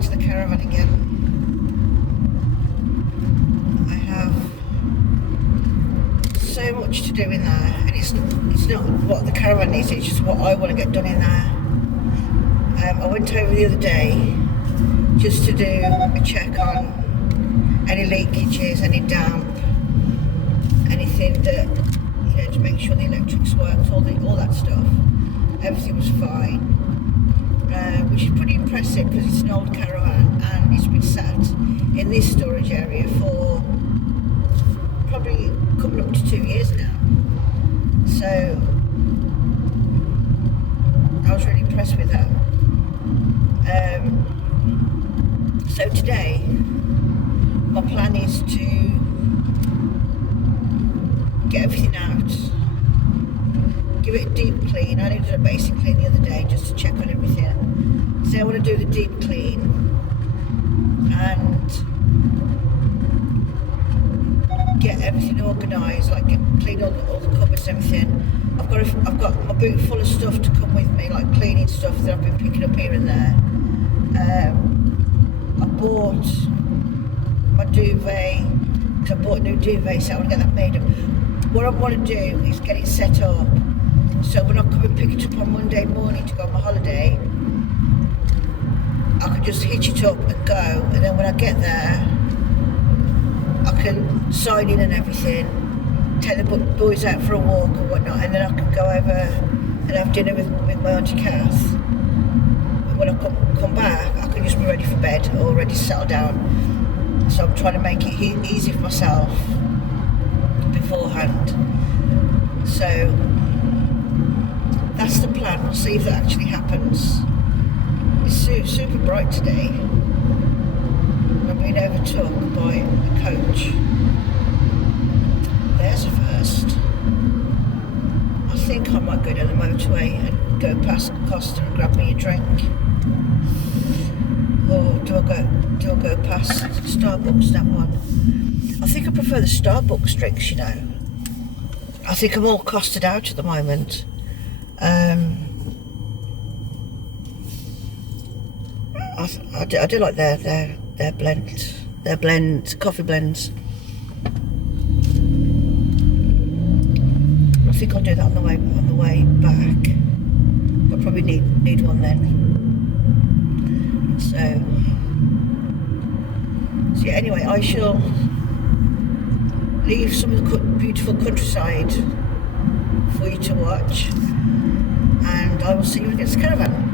back to the caravan again. I have so much to do in there, and it's not what the caravan needs, it's just what I want to get done in there. I went over the other day just to do a check on any leakages, any damp, anything that, you know, to make sure the electrics worked, all that stuff. Everything was fine, which is pretty impressive because it's an old caravan and it's been sat in this storage area for probably coming up to 2 years now. So I was really impressed with that. So today my plan is to get everything out, give it a deep clean. I did a basic clean the other day just to check on everything. So I want to do the deep clean and get everything organised, like clean all the cupboards and everything. I've got my boot full of stuff to come with me, like cleaning stuff that I've been picking up here and there. I bought my duvet, because I bought a new duvet, so I want to get that made up. What I want to do is get it set up, so when I come and pick it up on Monday morning to go on my holiday, I can just hitch it up and go, and then when I get there, I can sign in and everything, take the boys out for a walk or whatnot, and then I can go over and have dinner with my Auntie Kath. And when I come back, I can just be ready for bed or ready to settle down. So I'm trying to make it easy for myself beforehand. So that's the plan. We'll see if that actually happens. It's super bright today. I'm being overtook by a coach. There's a first. I think I might go down the motorway and go past Costa and grab me a drink. Or do I go past Starbucks, that one? I think I prefer the Starbucks drinks, you know. I think I'm all costed out at the moment. I do like their blends, coffee blends. I think I'll do that on the way back. I'll probably need one then. So yeah, anyway, I shall leave some of the beautiful countryside for you to watch, and I will see you against the caravan.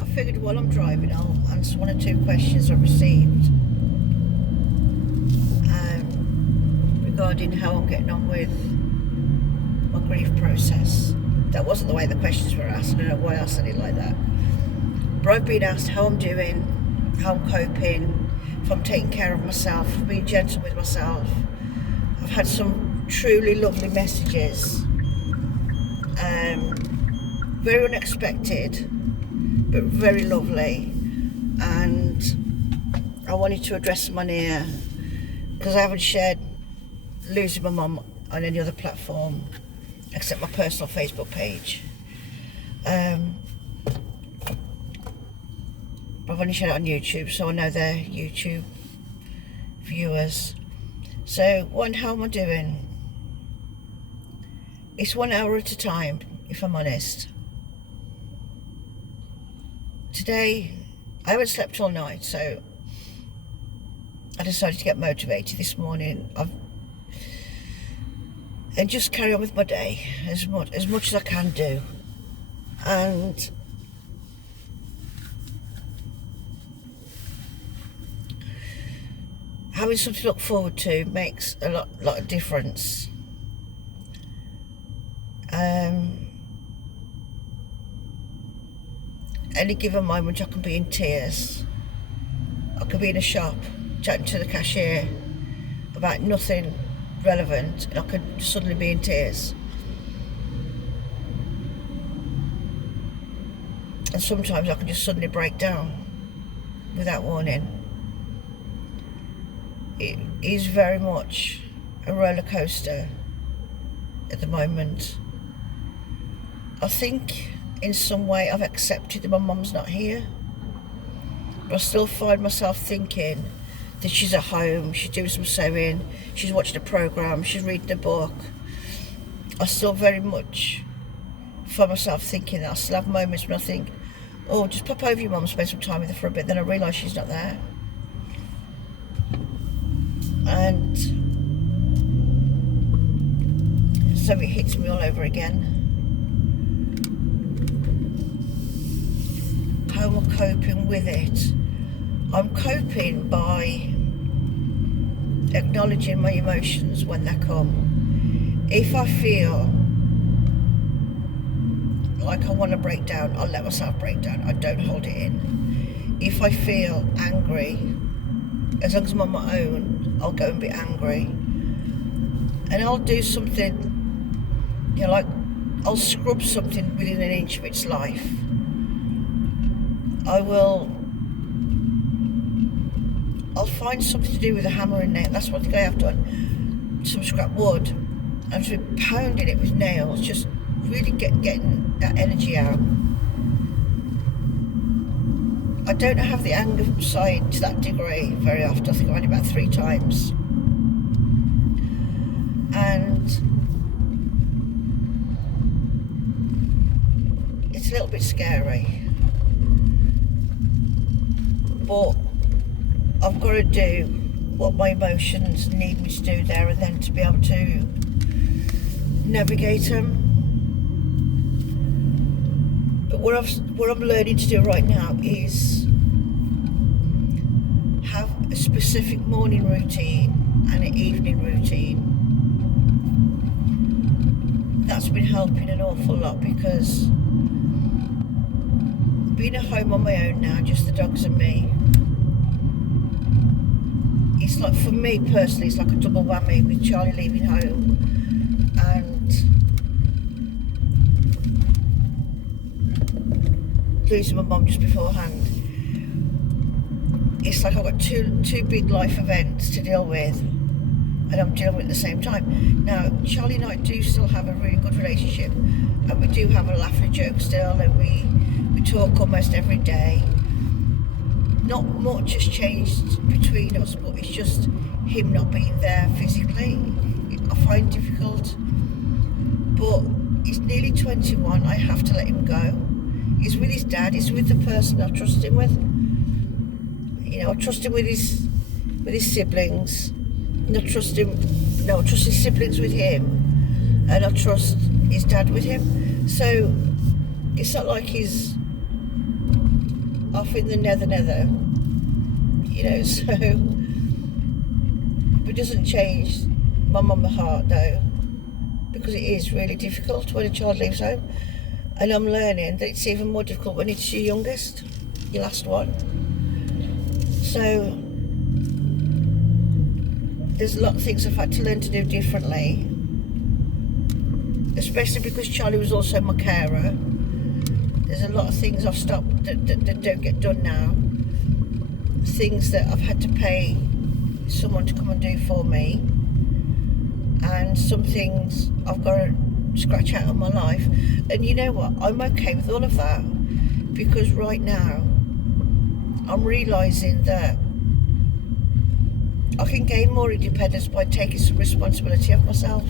I figured while I'm driving I'll answer one or two questions I've received regarding how I'm getting on with my grief process. That wasn't the way the questions were asked. I don't know why I said it like that. But I've been asked how I'm doing, how I'm coping, if I'm taking care of myself, being gentle with myself. I've had some truly lovely messages, very unexpected, but very lovely. And I wanted to address them on here because I haven't shared losing my mum on any other platform except my personal Facebook page. I've only shared it on YouTube, so I know they're YouTube viewers. So how am I doing? It's 1 hour at a time, if I'm honest. Today I haven't slept all night, so I decided to get motivated this morning and just carry on with my day as much as I can do. And having something to look forward to makes a lot of difference. Any given moment I can be in tears. I could be in a shop chatting to the cashier about nothing relevant and I could suddenly be in tears. And sometimes I can just suddenly break down without warning. It is very much a roller coaster at the moment. I think in some way I've accepted that my mum's not here, but I still find myself thinking that she's at home, she's doing some sewing, she's watching a programme, she's reading a book. I still very much find myself thinking that. I still have moments when I think, oh, just pop over your mum, spend some time with her for a bit, then I realise she's not there. And so it hits me all over again. How am I coping with it? I'm coping by acknowledging my emotions when they come. If I feel like I want to break down, I'll let myself break down. I don't hold it in. If I feel angry, as long as I'm on my own, I'll go and be angry. And I'll do something, like I'll scrub something within an inch of its life. I'll find something to do with a hammer and nail. That's what I have done. Some scrap wood. I'm just pounding it with nails, just really getting that energy out. I don't have the anger side to that degree very often. I think I've had it about 3 times. And it's a little bit scary. But I've got to do what my emotions need me to do there and then to be able to navigate them. But what I'm learning to do right now is have a specific morning routine and an evening routine. That's been helping an awful lot because being at home on my own now, just the dogs and me, it's like, for me personally, it's like a double whammy with Charlie leaving home and losing my mum just beforehand. It's like I've got two big life events to deal with and I'm dealing with it at the same time. Now, Charlie and I do still have a really good relationship and we do have a laugh and a joke still, and we talk almost every day. Not much has changed between us, but it's just him not being there physically. I find it difficult. But he's nearly 21, I have to let him go. He's with his dad, he's with the person I trust him with. I trust him with his siblings. And I trust his siblings with him. And I trust his dad with him. So it's not like he's off in the nether, so it doesn't change my mum heart though, because it is really difficult when a child leaves home, and I'm learning that it's even more difficult when it's your youngest, your last one. So there's a lot of things I've had to learn to do differently, especially because Charlie was also my carer. There's a lot of things I've stopped that don't get done now. Things that I've had to pay someone to come and do for me, and some things I've got to scratch out of my life. And you know what? I'm okay with all of that, because right now I'm realising that I can gain more independence by taking some responsibility of myself.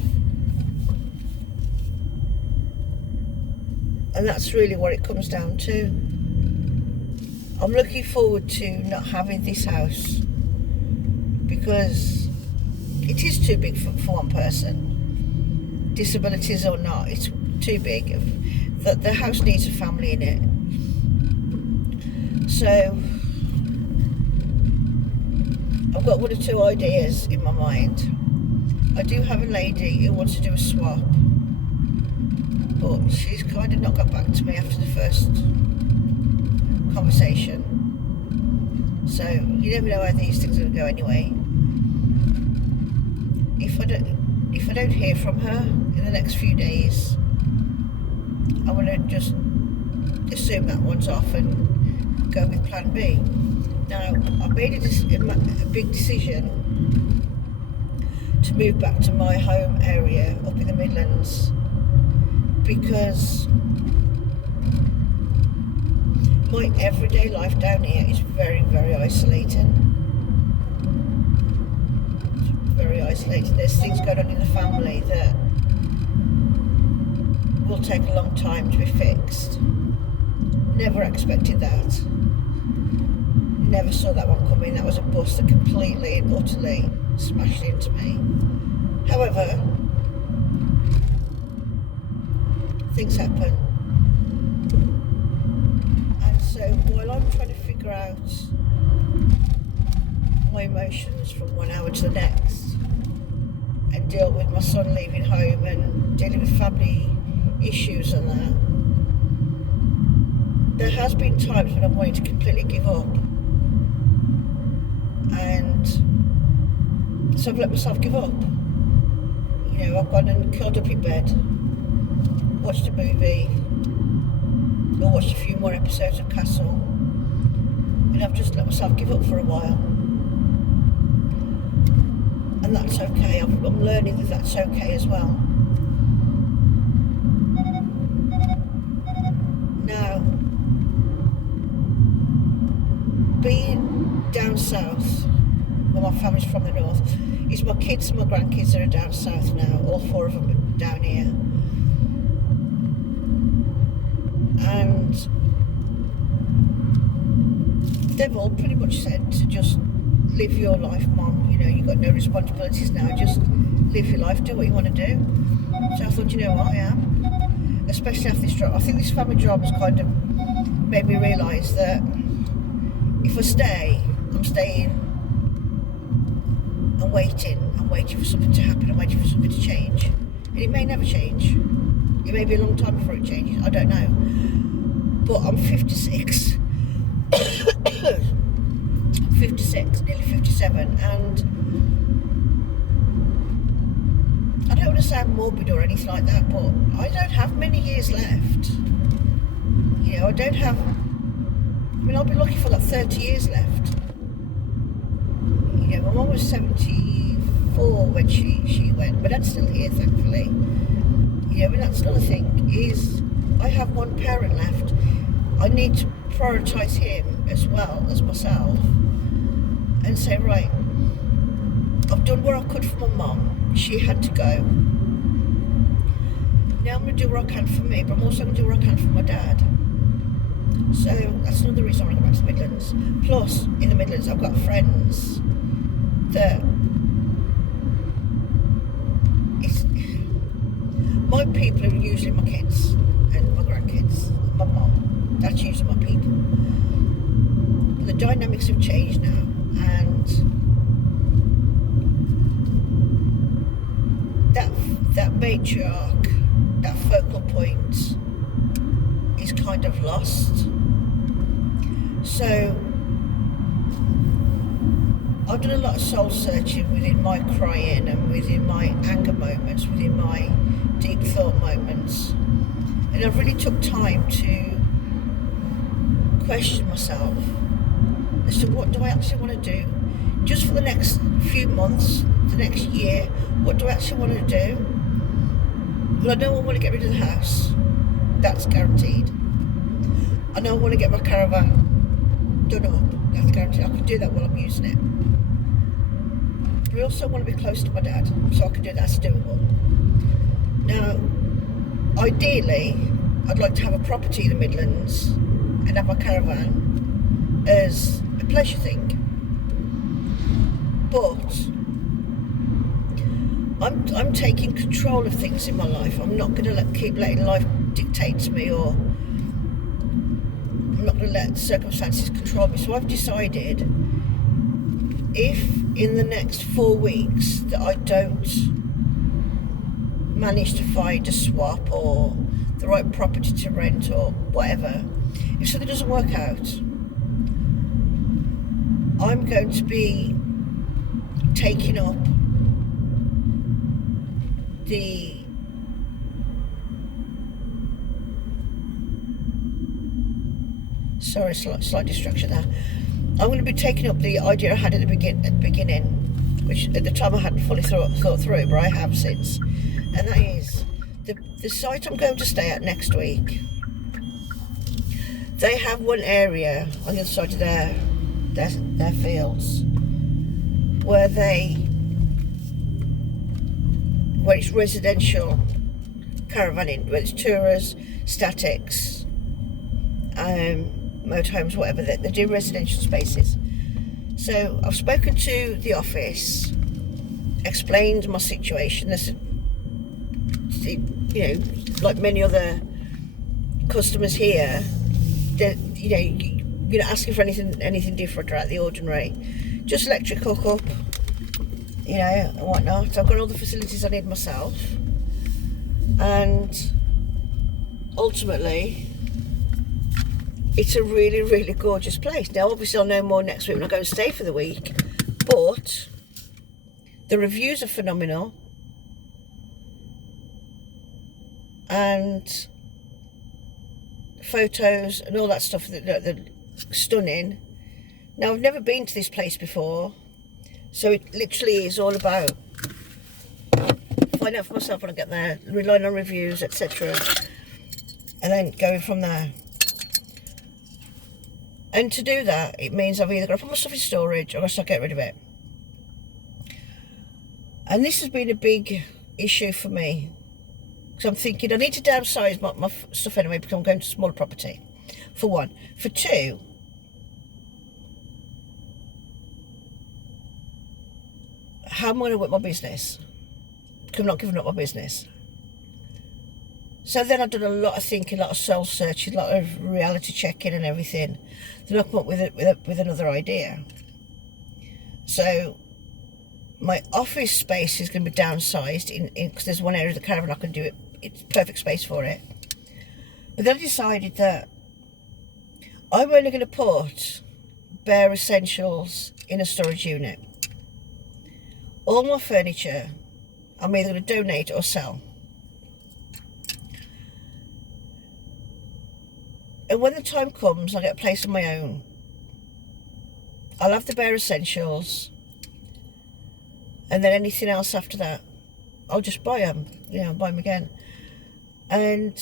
And that's really what it comes down to. I'm looking forward to not having this house, because it is too big for one person. Disabilities or not, it's too big. The house needs a family in it. So I've got one or two ideas in my mind. I do have a lady who wants to do a swap, but she's kind of not got back to me after the first conversation. So you never know how these things are going to go anyway. If I don't hear from her in the next few days, I'm going to just assume that one's off and go with plan B. Now, I've made a big decision to move back to my home area up in the Midlands, because my everyday life down here is very, very isolating. It's very isolating. There's things going on in the family that will take a long time to be fixed. Never expected that. Never saw that one coming. That was a bus that completely and utterly smashed into me. However, things happen. And so while I'm trying to figure out my emotions from 1 hour to the next, and deal with my son leaving home and dealing with family issues and that, there has been times when I've wanted to completely give up. And so I've let myself give up. You know, I've gone and curled up in bed, watched a movie, or watched a few more episodes of Castle, and I've just let myself give up for a while. And that's okay. I'm learning that that's okay as well. Now, being down south, well, my family's from the north, it's my kids and my grandkids that are down south now. All 4 of them are down here. And they've all pretty much said to just live your life, Mum. You know, you've got no responsibilities now. Just live your life, do what you want to do. So I thought, you know what, I am. Especially after this job. I think this family job has kind of made me realise that if I stay, I'm staying and waiting. I'm waiting for something to happen. I'm waiting for something to change. And it may never change. It may be a long time before it changes. I don't know. But I'm 56. 56, nearly 57, and I don't want to sound morbid or anything like that, but I don't have many years left. You know, I'll be lucky for like 30 years left. You know, my mum was 74 when she went, but that's still here, thankfully. You know, and that's another thing, is I have one parent left. I need to prioritise him as well as myself, and say, right, I've done what I could for my mum. She had to go. Now I'm going to do what I can for me, but I'm also going to do what I can for my dad. So that's another reason I want to go back to the Midlands. Plus, in the Midlands, I've got friends that my people are usually my kids and my grandkids, and my mum. That's usually my people. But the dynamics have changed now, and that matriarch, that focal point, is kind of lost. So I've done a lot of soul searching within my crying and within my anger moments, within my deep thought moments, and I've really took time to question myself as to what do I actually want to do, just for the next few months, the next year. What do I actually want to do? Well, I know I want to get rid of the house. That's guaranteed. I know I want to get my caravan done up. That's guaranteed. I can do that while I'm using it. But I also want to be close to my dad, so I can do that. That's doable. Now, ideally, I'd like to have a property in the Midlands and have my caravan as a pleasure thing. But I'm taking control of things in my life. I'm not going to keep letting life dictate to me, or I'm not going to let circumstances control me. So I've decided, if in the next 4 weeks that I don't manage to find a swap or the right property to rent or whatever, if something doesn't work out, I'm going to be taking up the slight distraction there. I'm going to be taking up the idea I had at the beginning, which at the time I hadn't fully thought through, but I have since, and that is the site I'm going to stay at next week. They have one area on the other side of their fields where it's residential caravanning, where it's tourers, statics, motorhomes, whatever. They do residential spaces. So I've spoken to the office, explained my situation. There's, like many other customers here, that you're not asking for anything different or out of the ordinary. Just electric hookup, and whatnot. I've got all the facilities I need myself, and ultimately it's a really, really gorgeous place. Now obviously I'll know more next week when I go and stay for the week, but the reviews are phenomenal, and photos and all that stuff that stunning. Now I've never been to this place before, so it literally is all about finding out for myself when I get there, relying on reviews, etc., and then going from there. And to do that, it means I've either got to put my stuff in storage or I've got to get rid of it. And this has been a big issue for me, because I'm thinking I need to downsize my stuff anyway, because I'm going to a smaller property, for one. For two, how am I going to work my business? Because I'm not giving up my business. So then I've done a lot of thinking, a lot of soul searching, a lot of reality checking and everything. Then I come up with another idea. So my office space is going to be downsized because there's one area of the caravan I can do it. It's perfect space for it. But then I decided that I'm only going to put bare essentials in a storage unit. All my furniture, I'm either going to donate or sell. And when the time comes, I get a place of my own, I'll have the bare essentials, and then anything else after that, I'll just buy them, buy them again. And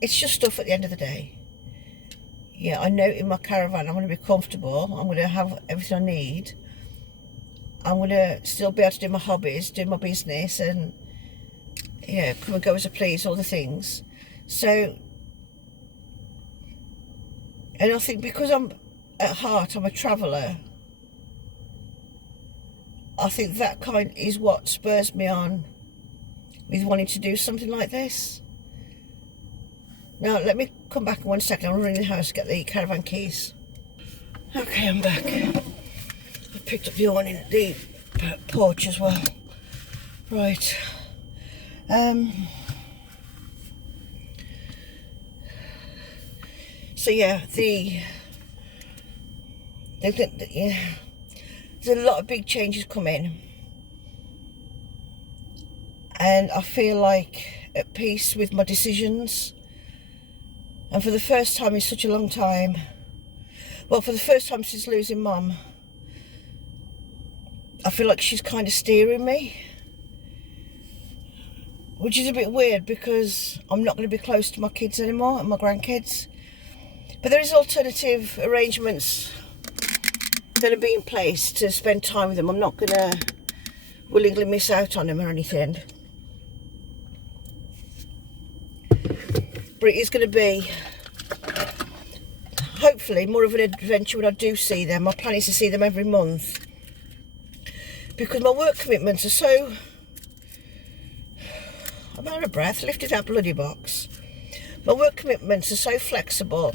it's just stuff at the end of the day. Yeah, I know in my caravan I'm going to be comfortable, I'm going to have everything I need, I'm going to still be able to do my hobbies, do my business, and come and go as I please, all the things. So, and I think because at heart I'm a traveller, I think that is what spurs me on with wanting to do something like this. Now let me come back in 1 second. I'll run in the house to get the caravan keys. Okay, I'm back. I picked up the awning at the porch as well. Right. So yeah, there's a lot of big changes coming, and I feel like at peace with my decisions. And for the first time in such a long time, well, for the first time since losing Mum, I feel like she's kind of steering me, which is a bit weird because I'm not going to be close to my kids anymore and my grandkids. But there is alternative arrangements going to be in place to spend time with them. I'm not going to willingly miss out on them or anything. But it is going to be, hopefully, more of an adventure when I do see them. My plan is to see them every month, because my work commitments are so... I'm out of breath, lifted that bloody box. My work commitments are so flexible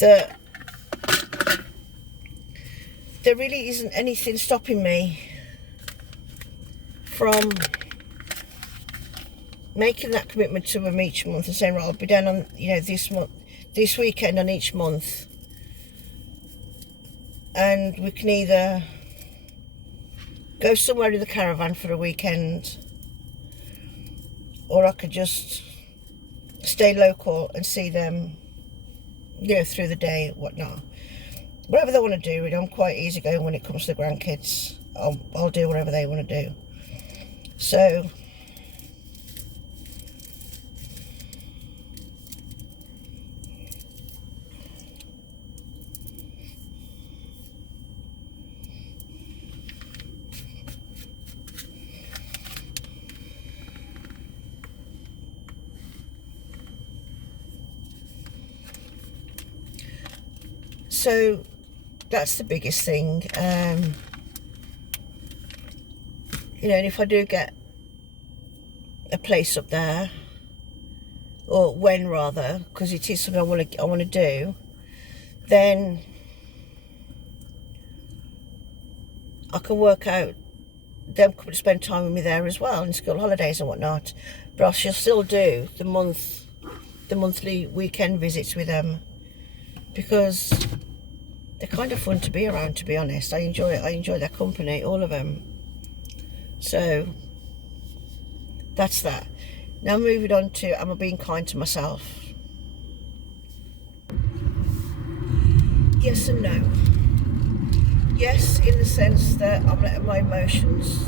that there really isn't anything stopping me from making that commitment to them each month and saying, right, I'll be down on, this weekend on each month, and we can either go somewhere in the caravan for a weekend, or I could just stay local and see them, through the day, whatnot. Whatever they want to do, really. I'm quite easygoing when it comes to the grandkids. I'll do whatever they want to do. So, that's the biggest thing. And if I do get a place up there, or when rather, because it is something I want to do, then I can work out them coming to spend time with me there as well, in school holidays and whatnot. But I shall still do the monthly weekend visits with them, because they're kind of fun to be around, to be honest. I enjoy their company, all of them. So that's that. Now moving on to, am I being kind to myself? Yes and no. Yes, in the sense that I'm letting my emotions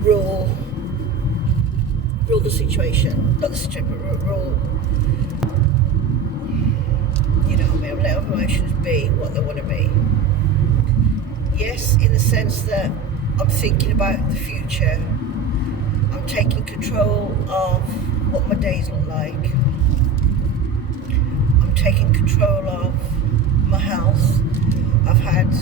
rule the situation. Not the situation, but rule. I'm letting my emotions be what they want to be. Yes, in the sense that I'm thinking about the future. I'm taking control of what my days look like. I'm taking control of my health. I've had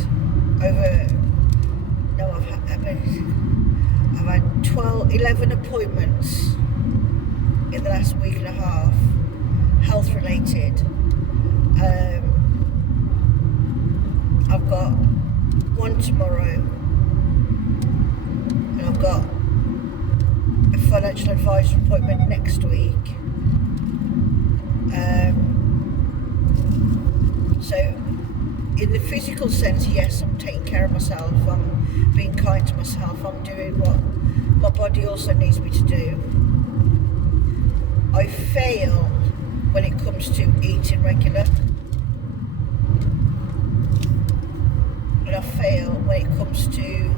11 appointments in the last week and a half, health related. I've got one tomorrow, and I've got a financial advisor appointment next week. So in the physical sense, yes, I'm taking care of myself, I'm being kind to myself, I'm doing what my body also needs me to do. I fail when it comes to eating regular, and I fail when it comes to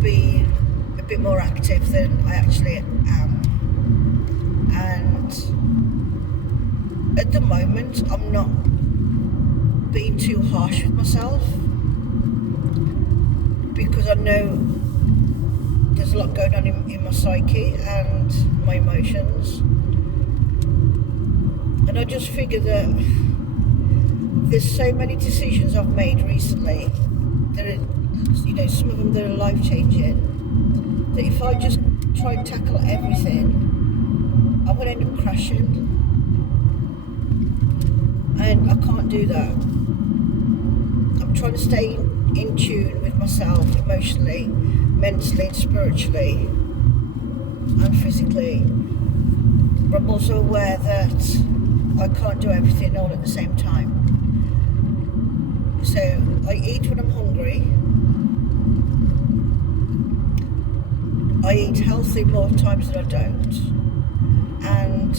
being a bit more active than I actually am. And at the moment, I'm not being too harsh with myself, because I know there's a lot going on in my psyche and my emotions, and I just figure that there's so many decisions I've made recently that are, some of them that are life-changing, that if I just try and tackle everything, I'm going to end up crashing, and I can't do that. I'm trying to stay in tune with myself emotionally, mentally and spiritually and physically, but I'm also aware that I can't do everything all at the same time. So I eat when I'm hungry, I eat healthy more times than I don't, and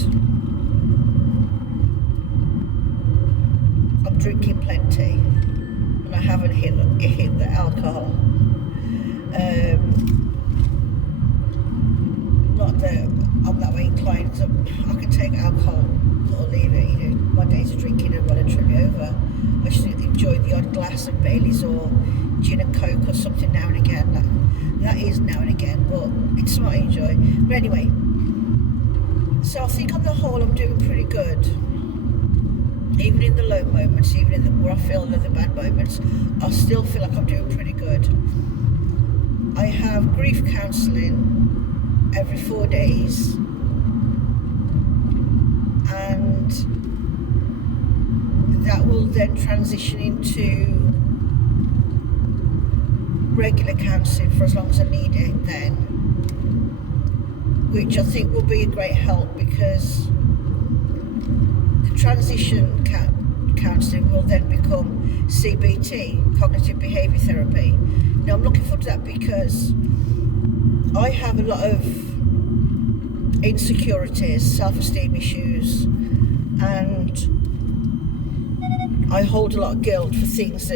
drinking plenty, and I haven't hit the alcohol. Not that I'm that way inclined, 'cause I can take alcohol or leave it. You know, my days of drinking are well and truly over. I should enjoy the odd glass of Baileys or gin and coke or something now and again. That is now and again, but it's not I enjoy. But anyway, so I think on the whole I'm doing pretty good. Even in the low moments, even in where I feel the bad moments, I still feel like I'm doing pretty good. I have grief counselling every 4 days, and that will then transition into regular counselling for as long as I need it then, which I think will be a great help, because the transition counselling will then become CBT, cognitive behaviour therapy. Now I'm looking forward to that, because I have a lot of insecurities, self-esteem issues, and I hold a lot of guilt for things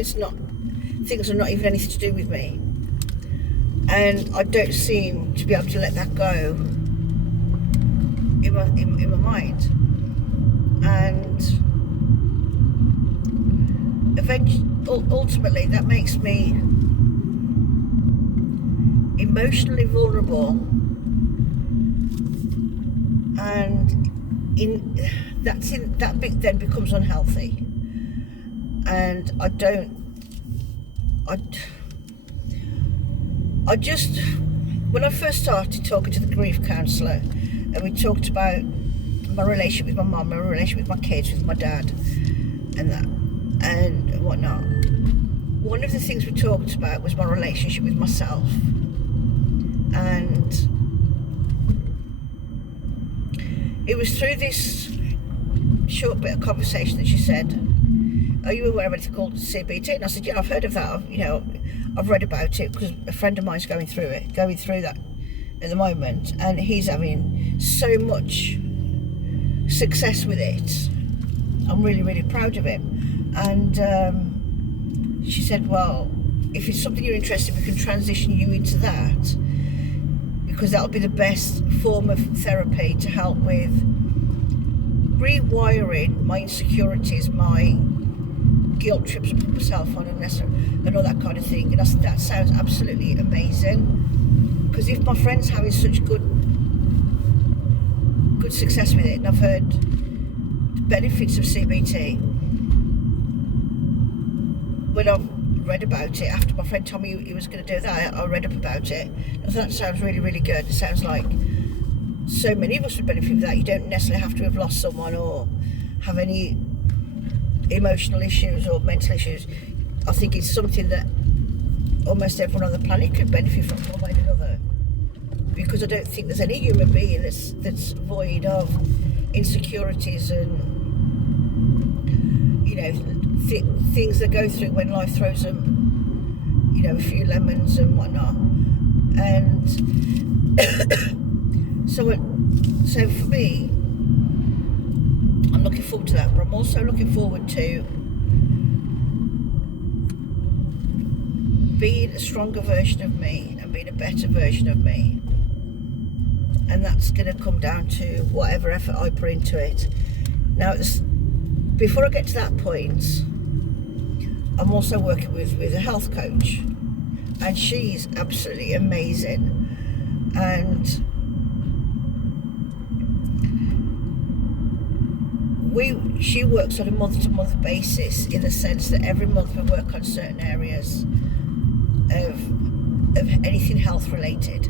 are not even anything to do with me, and I don't seem to be able to let that go in my mind, and ultimately that makes me emotionally vulnerable, and that bit then becomes unhealthy, and I just, when I first started talking to the grief counsellor, and we talked about my relationship with my mum, my relationship with my kids, with my dad, and that, and whatnot. One of the things we talked about was my relationship with myself, and it was through this short bit of conversation that she said, "Are you aware of anything called CBT?" And I said, "Yeah, I've heard of that. I've read about it, because a friend of mine's going through that at the moment, and he's having so much success with it. I'm really, really proud of him." And she said, "Well, if it's something you're interested in, we can transition you into that, because that'll be the best form of therapy to help with rewiring my insecurities, my guilt trips I put myself on, and all that kind of thing." And I said, "That sounds absolutely amazing, because if my friend's having such good success with it, and I've heard the benefits of CBT, when I've read about it, after my friend told me he was going to do that, I read up about it. I thought that sounds really, really good. It sounds like so many of us would benefit from that. You don't necessarily have to have lost someone or have any emotional issues or mental issues. I think it's something that almost everyone on the planet could benefit from one way or another, because I don't think there's any human being that's void of insecurities and things they go through when life throws them a few lemons and whatnot. And so for me, I'm looking forward to that, but I'm also looking forward to being a stronger version of me and being a better version of me. And that's going to come down to whatever effort I put into it. Now, before I get to that point, I'm also working with a health coach, and she's absolutely amazing. And she works on a month-to-month basis, in the sense that every month we work on certain areas of anything health related.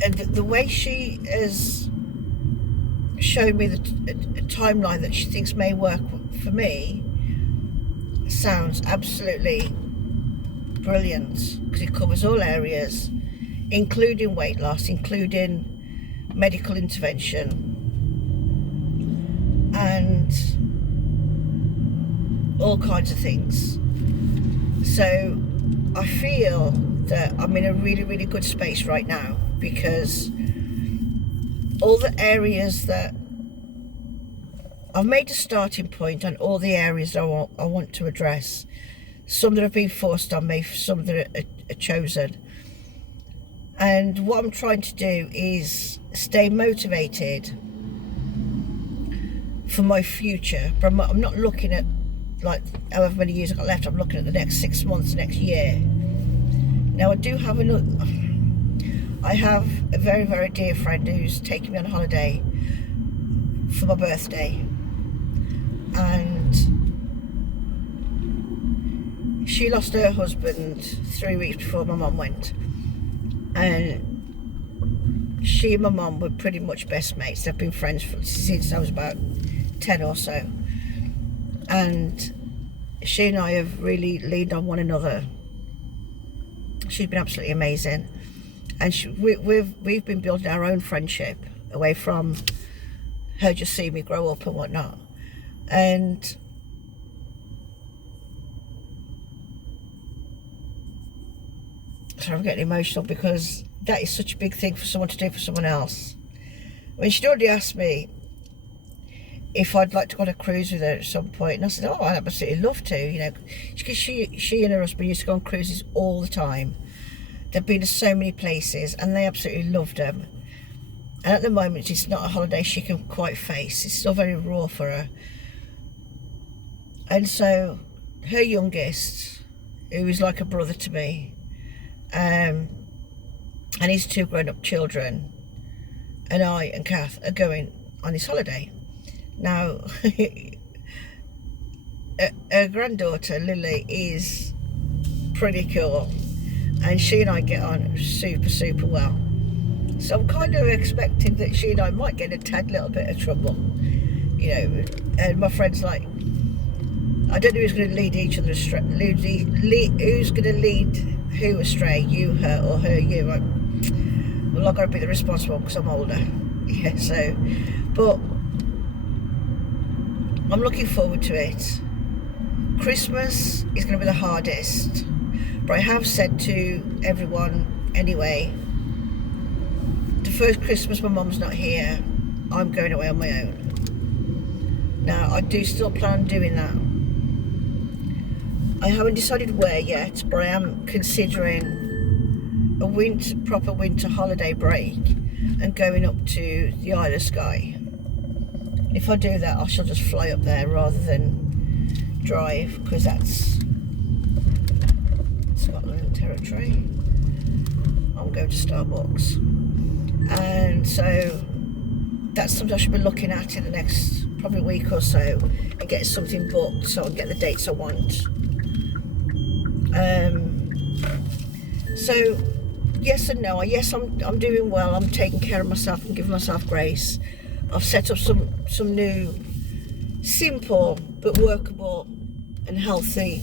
And the way she has shown me a timeline that she thinks may work for me sounds absolutely brilliant, because it covers all areas, including weight loss, including medical intervention, and all kinds of things. So I feel that I'm in a really, really good space right now, because all the areas that I've made a starting point on, all the areas I want to address. Some that have been forced on me, some that are chosen. And what I'm trying to do is stay motivated for my future. But I'm not looking at like however many years I've got left. I'm looking at the next 6 months, next year. Now I do have I have a very, very dear friend who's taking me on holiday for my birthday, and she lost her husband 3 weeks before my mum went, and she and my mum were pretty much best mates. They've been friends since I was about 10 or so, and she and I have really leaned on one another. She's been absolutely amazing, and we've been building our own friendship away from her just seeing me grow up and whatnot. And sorry, I'm getting emotional, because that is such a big thing for someone to do for someone else. I mean, she'd already asked me if I'd like to go on a cruise with her at some point, and I said, oh, I'd absolutely love to, you know, because she and her husband used to go on cruises all the time. They've been to so many places and they absolutely loved them. And at the moment, it's not a holiday she can quite face. It's still very raw for her. And so her youngest, who is like a brother to me, and his 2 grown-up children, and I and Kath are going on this holiday. Now, her granddaughter, Lily, is pretty cool, and she and I get on super, super well. So I'm kind of expecting that she and I might get a tad little bit of trouble, you know. And my friend's like, I don't know who's going to lead each other astray. Who's going to lead who astray, you, her, or her, you? Well, I've got to be the responsible because I'm older. Yeah, so, but I'm looking forward to it. Christmas is going to be the hardest, but I have said to everyone anyway, the first Christmas my mum's not here, I'm going away on my own. Now, I do still plan on doing that. I haven't decided where yet, but I am considering a proper winter holiday break and going up to the Isle of Skye. If I do that, I shall just fly up there rather than drive, because that's Scotland territory. I'm going to Starbucks, and so that's something I should be looking at in the next probably week or so, and get something booked so I can get the dates I want. So yes and no. Yes, I'm doing well. I'm taking care of myself and giving myself grace. I've set up some new, simple but workable and healthy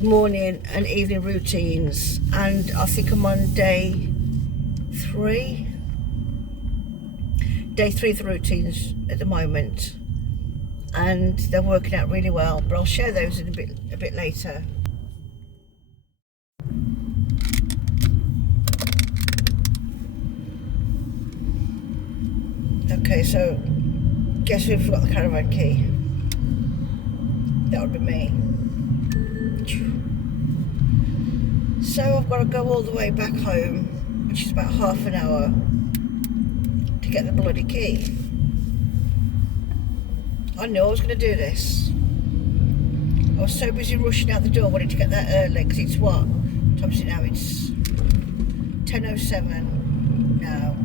morning and evening routines, and I think I'm on day 3 of the routines at the moment, and they're working out really well. But I'll share those in a bit later. Okay, so guess who forgot the caravan key? That would be me. So I've got to go all the way back home, which is about half an hour, to get the bloody key. I knew I was going to do this. I was so busy rushing out the door, wanting to get there early, because it's what time is it now? It's 10:07 now.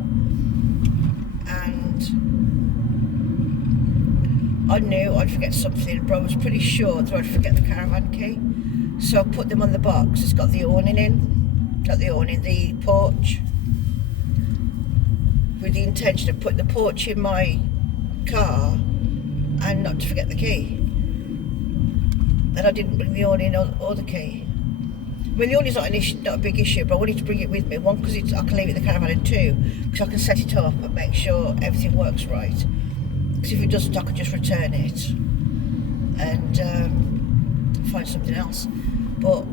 And I knew I'd forget something, but I was pretty sure that I'd forget the caravan key. So I put them on the box. It's got the awning in, not the awning, the porch, with the intention of putting the porch in my car and not to forget the key. And I didn't bring the awning or the key. I mean, the awning's not a big issue, but I wanted to bring it with me. 1, because I can leave it in the caravan, and 2, because I can set it up and make sure everything works right. Because if it doesn't, I can just return it and find something else. But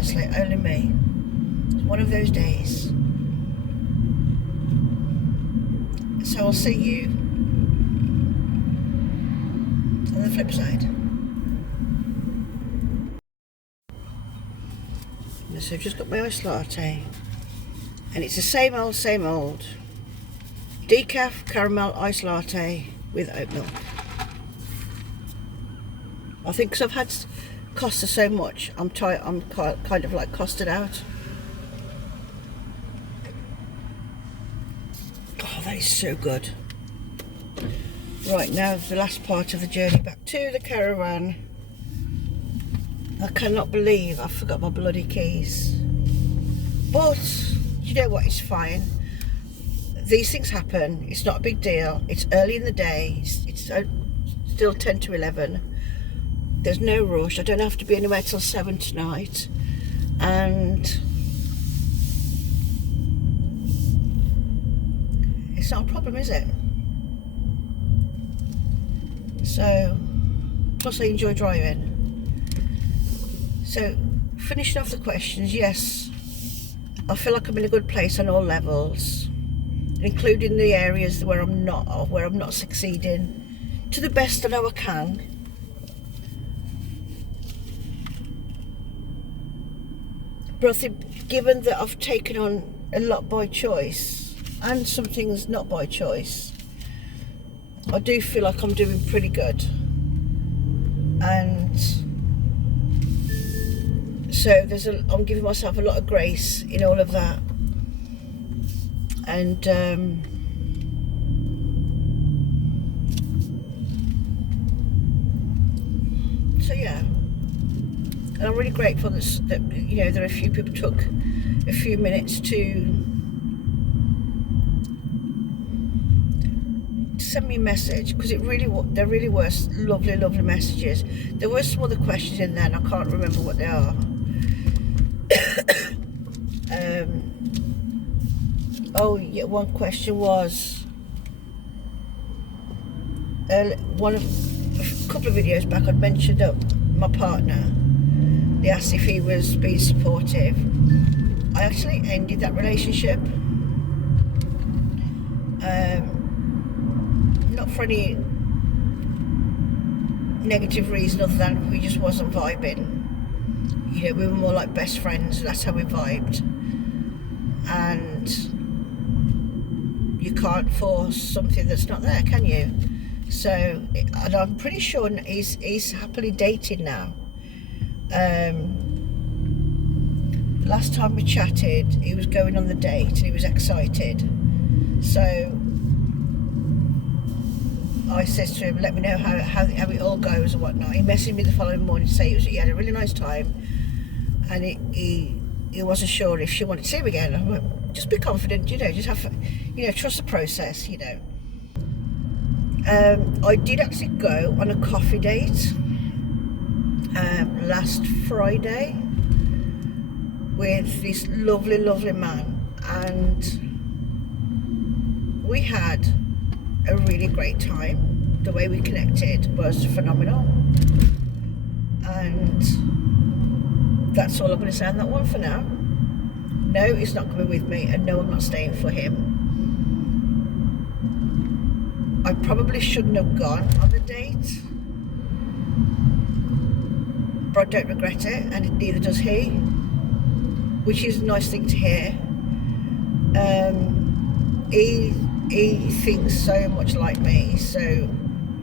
honestly, only me. It's one of those days. So I'll see you on the flip side. So I've just got my iced latte, and it's the same old decaf caramel iced latte with oat milk. I think because I've had Costa so much, I'm kind of like costed out. Oh, that is so good. Right, now the last part of the journey back to the caravan. I cannot believe I forgot my bloody keys. But you know what, it's fine. These things happen. It's not a big deal. It's early in the day. It's still 10 to 11. There's no rush. I don't have to be anywhere till 7 tonight. And it's not a problem, is it? So, plus I enjoy driving. So, finishing off the questions, yes, I feel like I'm in a good place on all levels, including the areas where I'm not succeeding to the best I know I can. But I think, given that I've taken on a lot by choice and some things not by choice, I do feel like I'm doing pretty good. And so I'm giving myself a lot of grace in all of that. And so yeah, and I'm really grateful that you know, there are a few people took a few minutes to send me a message, because there really were lovely messages. There were some other questions in there and I can't remember what they are. Oh yeah, one question was a couple of videos back I'd mentioned up my partner. They asked if he was being supportive. I actually ended that relationship, not for any negative reason other than we just wasn't vibing. You know, we were more like best friends. That's how we vibed. And you can't force something that's not there, can you? So, and I'm pretty sure he's happily dating now. Last time we chatted, he was going on the date and he was excited. So I said to him, let me know how it all goes and whatnot. He messaged me the following morning to say he had a really nice time, and he wasn't sure if she wanted to see him again. I went, just be confident, you know, just have, you know, trust the process, you know. I did actually go on a coffee date last Friday with this lovely man, and we had a really great time. The way we connected was phenomenal, and that's all I'm going to say on that one for now. No, he's not coming with me, and no, I'm not staying for him. I probably shouldn't have gone on the date, but I don't regret it, and neither does he, which is a nice thing to hear. He thinks so much like me, so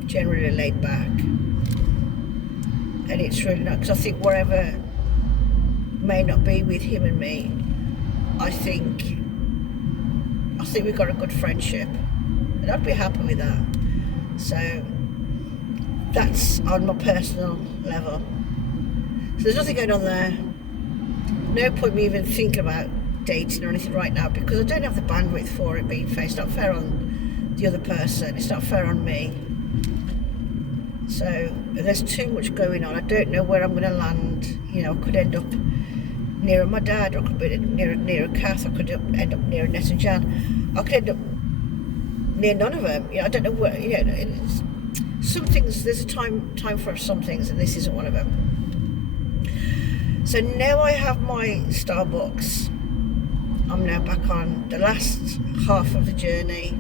generally laid back, and it's really not, because I think wherever may not be with him and me, I think we've got a good friendship, and I'd be happy with that. So that's on my personal level. So there's nothing going on there. No point me even thinking about dating or anything right now, because I don't have the bandwidth for it being fair. It's not fair on the other person, it's not fair on me. So there's too much going on. I don't know where I'm going to land. You know, I could end up near my dad, or I could be near Kath, I could end up near Ness and Jan, I could end up near none of them. You know, I don't know where. You know, some things, there's a time for some things, and this isn't one of them. So now I have my Starbucks. I'm now back on the last half of the journey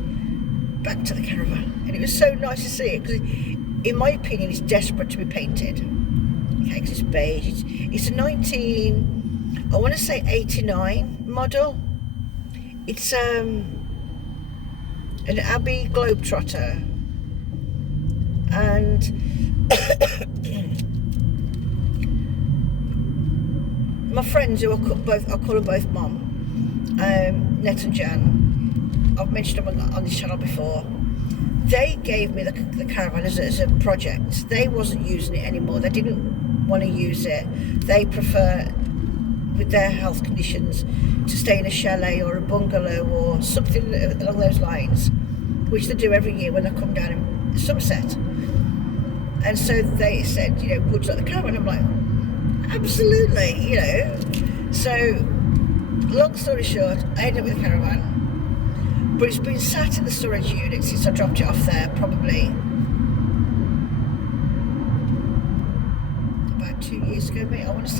back to the caravan, and it was so nice to see it because, in my opinion, it's desperate to be painted. Okay, because it's beige. It's a 89 model. It's an Abbey Globetrotter, and my friends who I call them both Mum, Net and Jan, I've mentioned them on this channel before. They gave me the caravan as a project. They wasn't using it anymore. They didn't want to use it. They prefer, with their health conditions, to stay in a chalet or a bungalow or something along those lines, which they do every year when they come down in Somerset. And so they said, you know, would you like the caravan? I'm like, absolutely, you know. So, long story short, I ended up with a caravan, but it's been sat in the storage unit since I dropped it off there, probably about 2 years ago, mate. I want to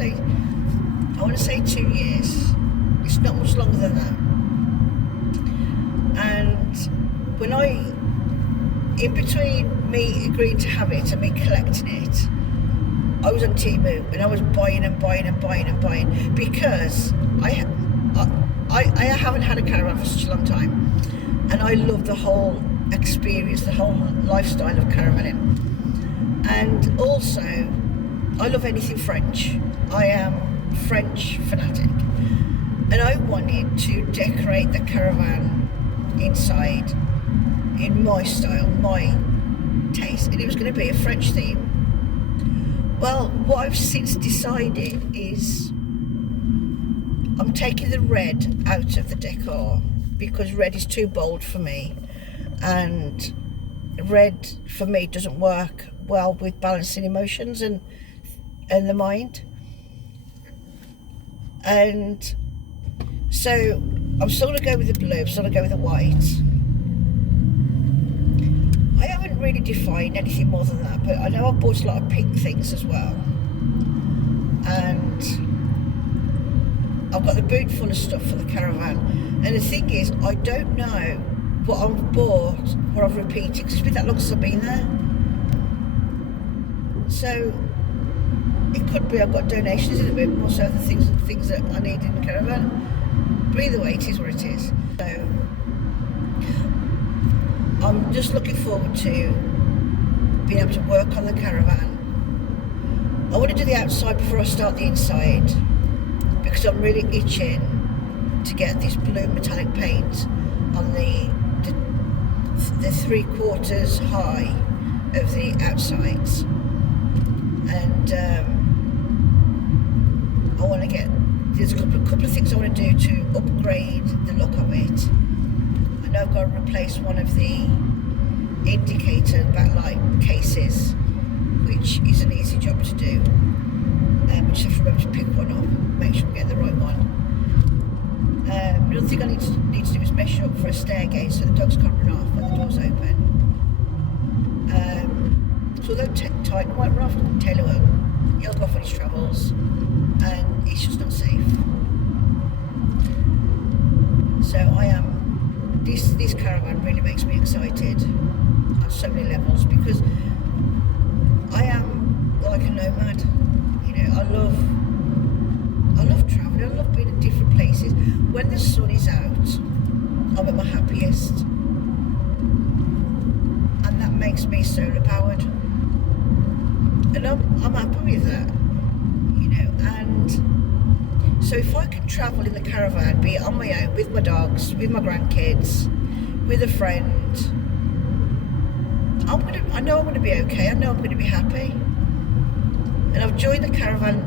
say 2 years. It's not much longer than that. And when in between me agreeing to have it and me collecting it, I was on Temu and I was buying because I haven't had a caravan for such a long time, and I love the whole experience, the whole lifestyle of caravanning. And also, I love anything French. I am French fanatic, and I wanted to decorate the caravan inside in my style, my taste, and it was going to be a French theme. Well, what I've since decided is I'm taking the red out of the decor because red is too bold for me, and red for me doesn't work well with balancing emotions and the mind. And so I'm still going to go with the blue, I'm still going to go with the white. I haven't really defined anything more than that, but I know I've bought a lot of pink things as well. And I've got the boot full of stuff for the caravan. And the thing is, I don't know what I've bought, what I've repeated, because it's been that long since I've been there. So it could be I've got donations in a bit, more so the things that I need in the caravan. But either way, it is what it is. So I'm just looking forward to being able to work on the caravan. I want to do the outside before I start the inside, because I'm really itching to get this blue metallic paint on the 3/4 high of the outsides. And I want to get, there's a couple of things I want to do to upgrade the look of it. I know I've got to replace one of the indicator backlight cases, which is an easy job to do. We just have to remember to pick one up, make sure we get the right one. Another thing I need to do is measure up for a stair gate so the dogs can't run off when the door's open. So although Titan might run off, Taylor will. He'll go off on his travels, and it's just not safe. So this caravan really makes me excited on so many levels, because I am like a nomad. You know, I love traveling, I love being in different places. When the sun is out, I'm at my happiest, and that makes me solar powered, and I'm happy with that, you know. And so if I can travel in the caravan, be it on my own, with my dogs, with my grandkids, with a friend, I know I'm going to be okay. I know I'm going to be happy. And I've joined the caravan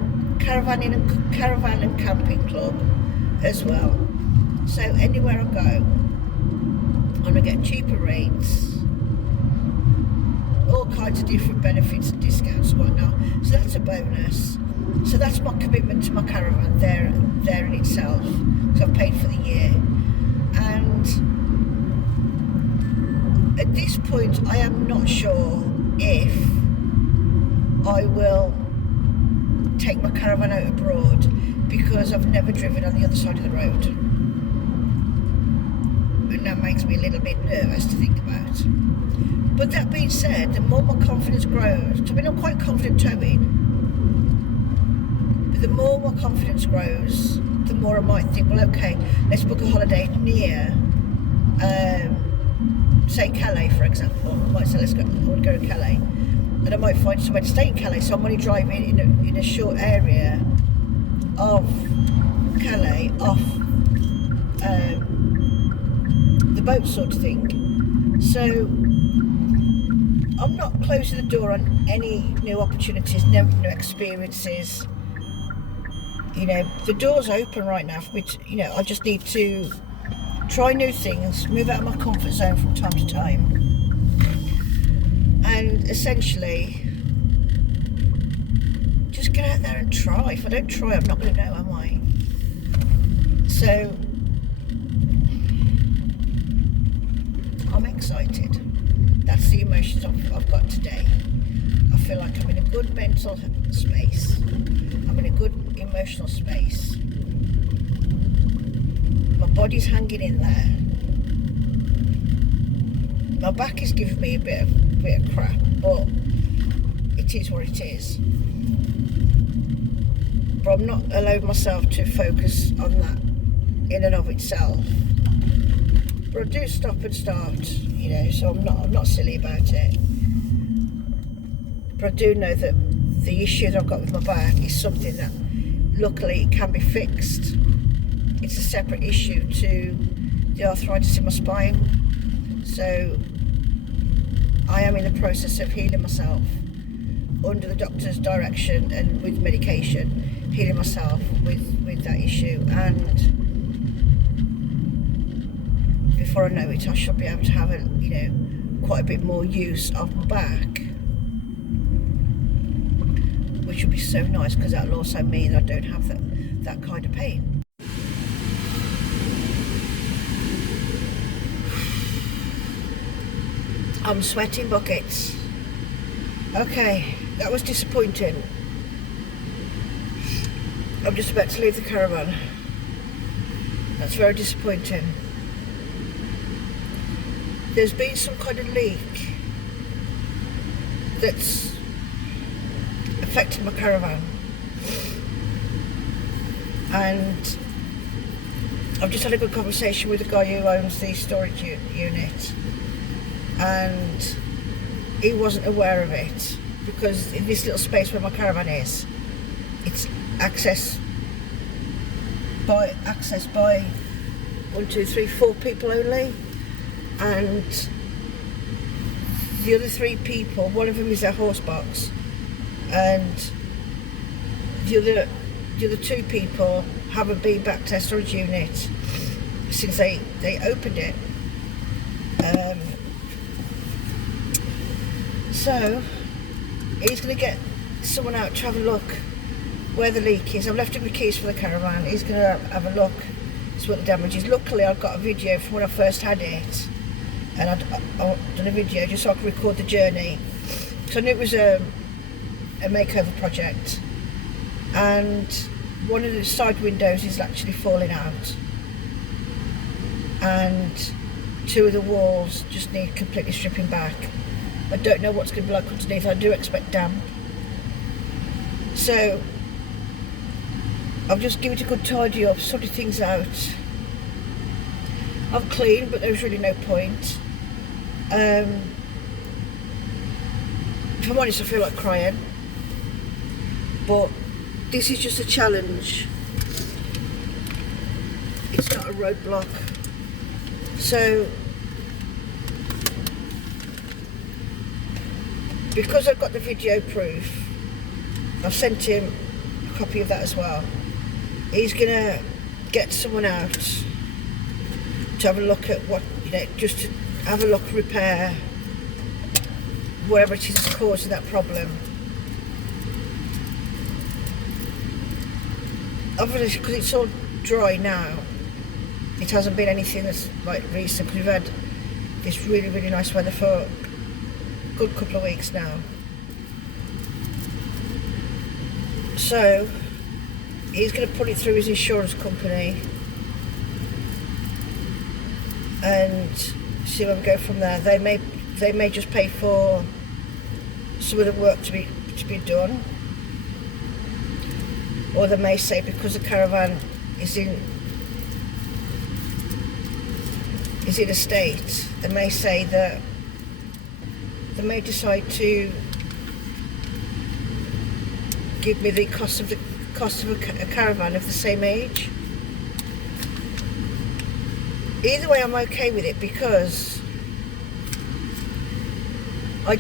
and camping club as well. So anywhere I go, I'm going to get cheaper rates, all kinds of different benefits and discounts and whatnot. So that's a bonus. So that's my commitment to my caravan there in itself, because I've paid for the year. And at this point, I am not sure if I will take my caravan out abroad because I've never driven on the other side of the road. And that makes me a little bit nervous to think about. But that being said, the more my confidence grows, I mean, I'm quite confident towing, but the more my confidence grows, the more I might think, well, okay, let's book a holiday near, say Calais, for example. I might say, I want to go to Calais, and I might find somewhere to stay in Calais, so I'm only driving in a short area of Calais, off the boat sort of thing. So I'm not closing the door on any new opportunities, new experiences. You know, the door's open right now for me to, you know, I just need to try new things, move out of my comfort zone from time to time, and essentially just get out there and try. If I don't try, I'm not going to know, am I? So I'm excited. That's the emotions I've got today. I feel like I'm in a good mental space. I'm in a good emotional space. My body's hanging in there. My back is giving me a bit of crap, but it is what it is. But I'm not allowing myself to focus on that in and of itself. But I do stop and start, you know, so I'm not silly about it. But I do know that the issue that I've got with my back is something that luckily can be fixed. It's a separate issue to the arthritis in my spine. So I am in the process of healing myself under the doctor's direction and with medication, healing myself with that issue. And before I know it, I should be able to have quite a bit more use of my back, which would be so nice, because that'll also mean I don't have that kind of pain. I'm sweating buckets. Okay, that was disappointing. I'm just about to leave the caravan. That's very disappointing. There's been some kind of leak that's affected my caravan, and I've just had a good conversation with the guy who owns the storage unit, and he wasn't aware of it, because in this little space where my caravan is, it's accessed by 1, 2, 3, 4 people only. And the other 3 people, one of them is their horse box, and the other 2 people haven't been back to their storage unit since they opened it. So he's going to get someone out to have a look where the leak is. I've left him the keys for the caravan. He's going to have a look, see what the damage is. Luckily, I've got a video from when I first had it, and I've done a video just so I could record the journey. So I knew it was a makeover project, and one of the side windows is actually falling out, and 2 of the walls just need completely stripping back. I don't know what's going to be like underneath. I do expect damp. So I've just given it a good tidy up, sorted things out. I've cleaned, but there was really no point. If I'm honest, I feel like crying. But this is just a challenge. It's not a roadblock. So because I've got the video proof, I've sent him a copy of that as well. He's gonna get someone out to have a look at what, just to have a look, repair whatever it is that's causing that problem. Obviously, because it's all dry now, it hasn't been anything that's like recent, because we've had this really, really nice weather for a good couple of weeks now. So he's going to put it through his insurance company and see where we go from there. They may just pay for some of the work to be done, or they may say, because the caravan is in a state, they may say that they may decide to give me the cost of a caravan of the same age. Either way, I'm okay with it, because I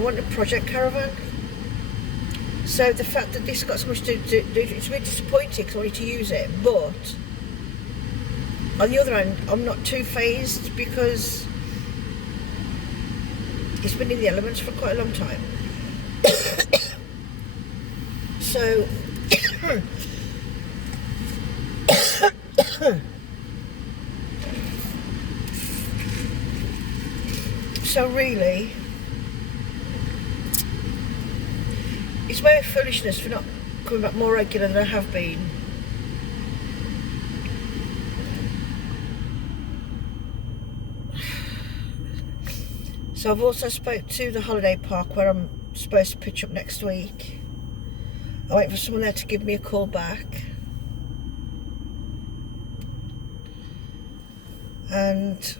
want a project caravan. So the fact that this got so much to do, it's really disappointing because I wanted to use it. But on the other hand, I'm not too phased because it's been in the elements for quite a long time. So so really, it's my own foolishness for not coming back more regular than I have been. So I've also spoke to the holiday park where I'm supposed to pitch up next week. I wait for someone there to give me a call back. And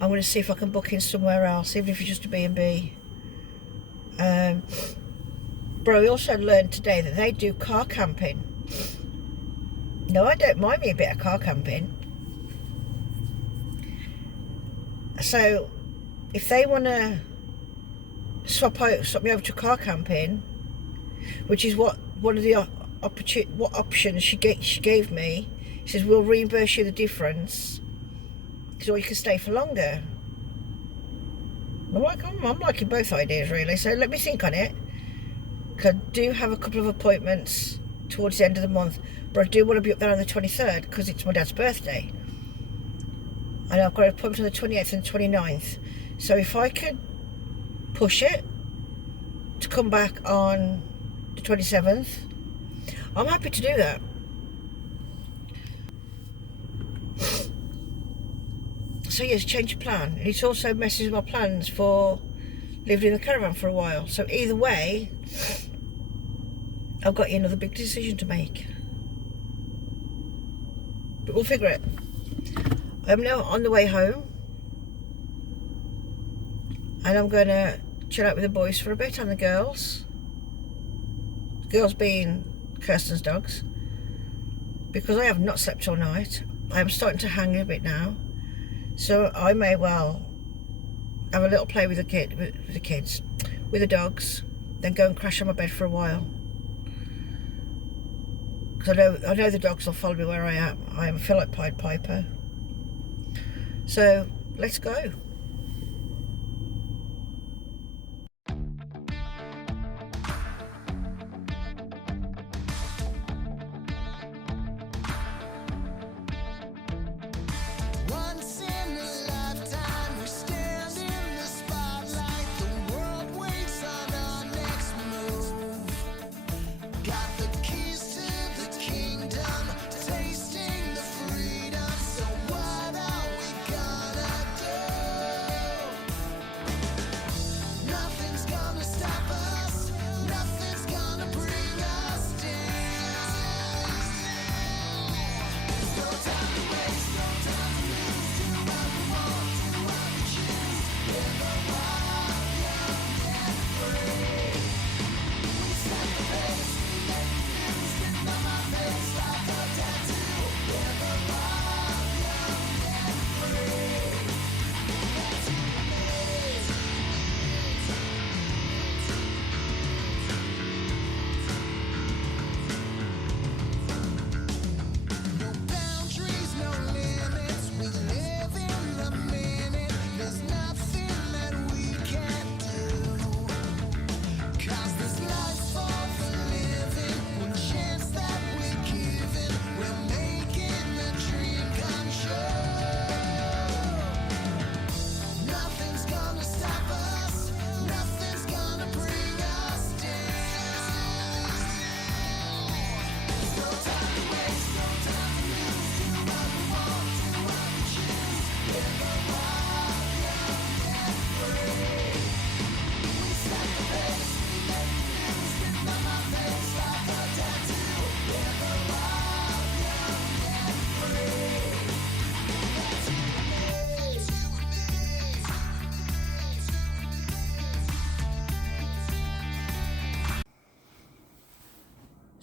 I'm going to see if I can book in somewhere else, even if it's just a B&B. But I also learned today that they do car camping. No, I don't mind me a bit of car camping. So if they want to swap me over to car camping, which is what one of the options she gave me, she says we'll reimburse you the difference, or you can stay for longer. I'm liking both ideas really, so let me think on it. Because I do have a couple of appointments towards the end of the month, but I do want to be up there on the 23rd because it's my dad's birthday. And I've got an appointment on the 28th and 29th. So if I could push it to come back on the 27th, I'm happy to do that. So yes, change of plan. And it also messes with my plans for living in the caravan for a while. So either way, I've got another big decision to make. But we'll figure it. I'm now on the way home. And I'm going to chill out with the boys for a bit and the girls. Girls being Kirsten's dogs. Because I have not slept all night. I am starting to hang a bit now. So I may well have a little play with the kids, with the dogs, then go and crash on my bed for a while. Because I know the dogs will follow me where I am. I feel like Pied Piper. So let's go.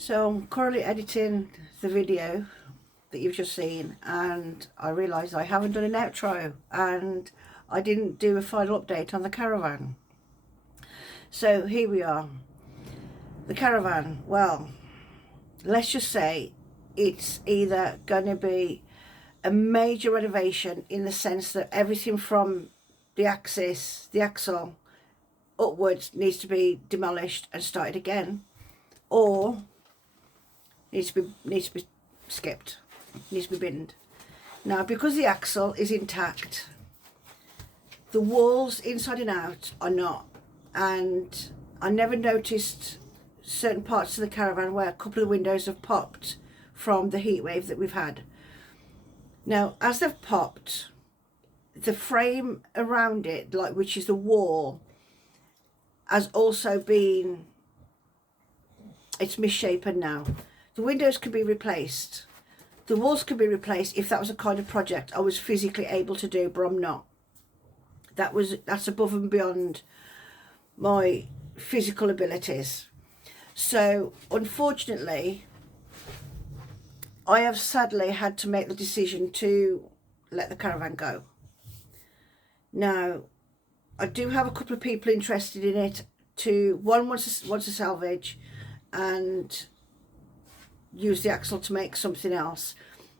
So I'm currently editing the video that you've just seen, and I realised I haven't done an outro and I didn't do a final update on the caravan. So here we are. The caravan, well, let's just say it's either going to be a major renovation in the sense that everything from the axle upwards needs to be demolished and started again, or needs to be skipped, needs to be binned. Now, because the axle is intact, the walls inside and out are not, and I never noticed certain parts of the caravan where a couple of windows have popped from the heat wave that we've had. Now, as they've popped, the frame around it, like, which is the wall, has also been, it's misshapen now. The windows can be replaced, the walls can be replaced if that was a kind of project I was physically able to do, but I'm not. That's above and beyond my physical abilities. So unfortunately, I have sadly had to make the decision to let the caravan go. Now, I do have a couple of people interested in it. One wants to salvage and use the axle to make something else.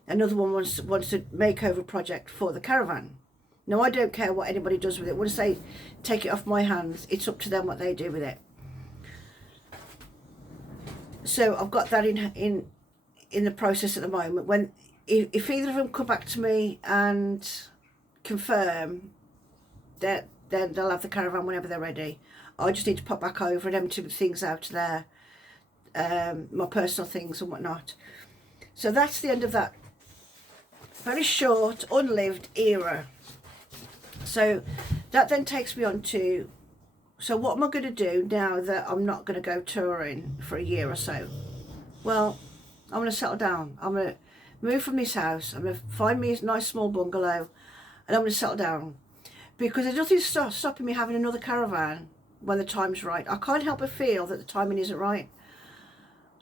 Another one wants a makeover project for the caravan. Now, I don't care what anybody does with it. Once they take it off my hands, it's up to them what they do with it. So I've got that in the process at the moment. If either of them come back to me and confirm that, then they'll have the caravan whenever they're ready. I just need to pop back over and empty things out there, my personal things and whatnot. So that's the end of that very short, unlived era. So that then takes me on to, so what am I going to do now that I'm not going to go touring for a year or so? Well, I'm going to settle down. I'm going to move from this house. I'm going to find me a nice small bungalow, and I'm going to settle down. Because there's nothing stopping me having another caravan when the time's right. I can't help but feel that the timing isn't right.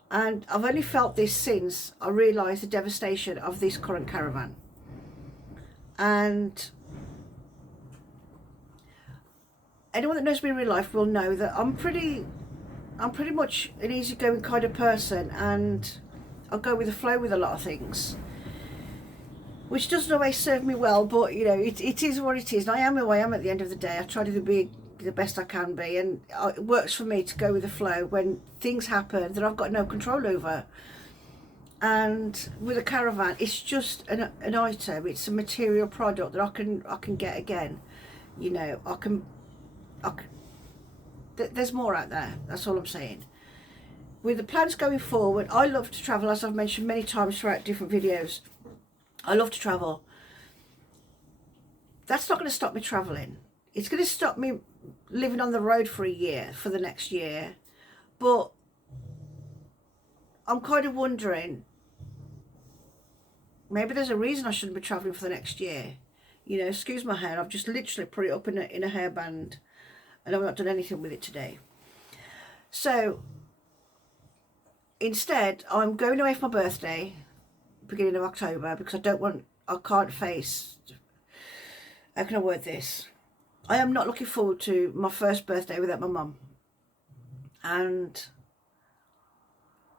And I've only felt this since I realised the devastation of this current caravan. And anyone that knows me in real life will know that I'm pretty much an easygoing kind of person, and I'll go with the flow with a lot of things, which doesn't always serve me well, but you know, it is what it is, and I am who I am at the end of the day. I try to be the best I can be, and it works for me to go with the flow when things happen that I've got no control over. And with a caravan, it's just an item, it's a material product that I can get again. You know, there's more out there, that's all I'm saying. With the plans going forward, I love to travel, as I've mentioned many times throughout different videos. I love to travel. That's not going to stop me travelling. It's going to stop me living on the road for a year, for the next year. But I'm kind of wondering, maybe there's a reason I shouldn't be travelling for the next year. You know, excuse my hair, I've just literally put it up in a hairband, and I've not done anything with it today. So instead, I'm going away for my birthday, beginning of October, because I can't face, how can I word this? I am not looking forward to my first birthday without my mum. And,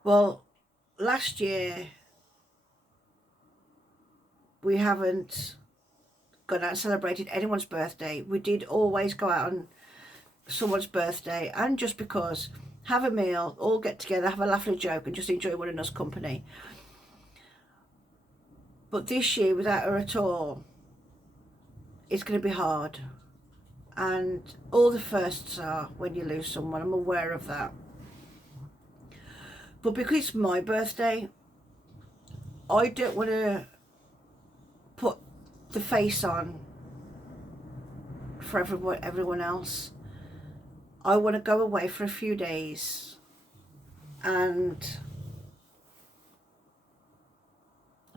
well, last year, we haven't gone out and celebrated anyone's birthday. We did always go out on someone's birthday, and just because, have a meal, all get together, have a laugh and a joke, and just enjoy one another's company. But this year, without her at all, it's going to be hard. And all the firsts are when you lose someone. I'm aware of that. But because it's my birthday, I don't want to put the face on for everyone else. I want to go away for a few days and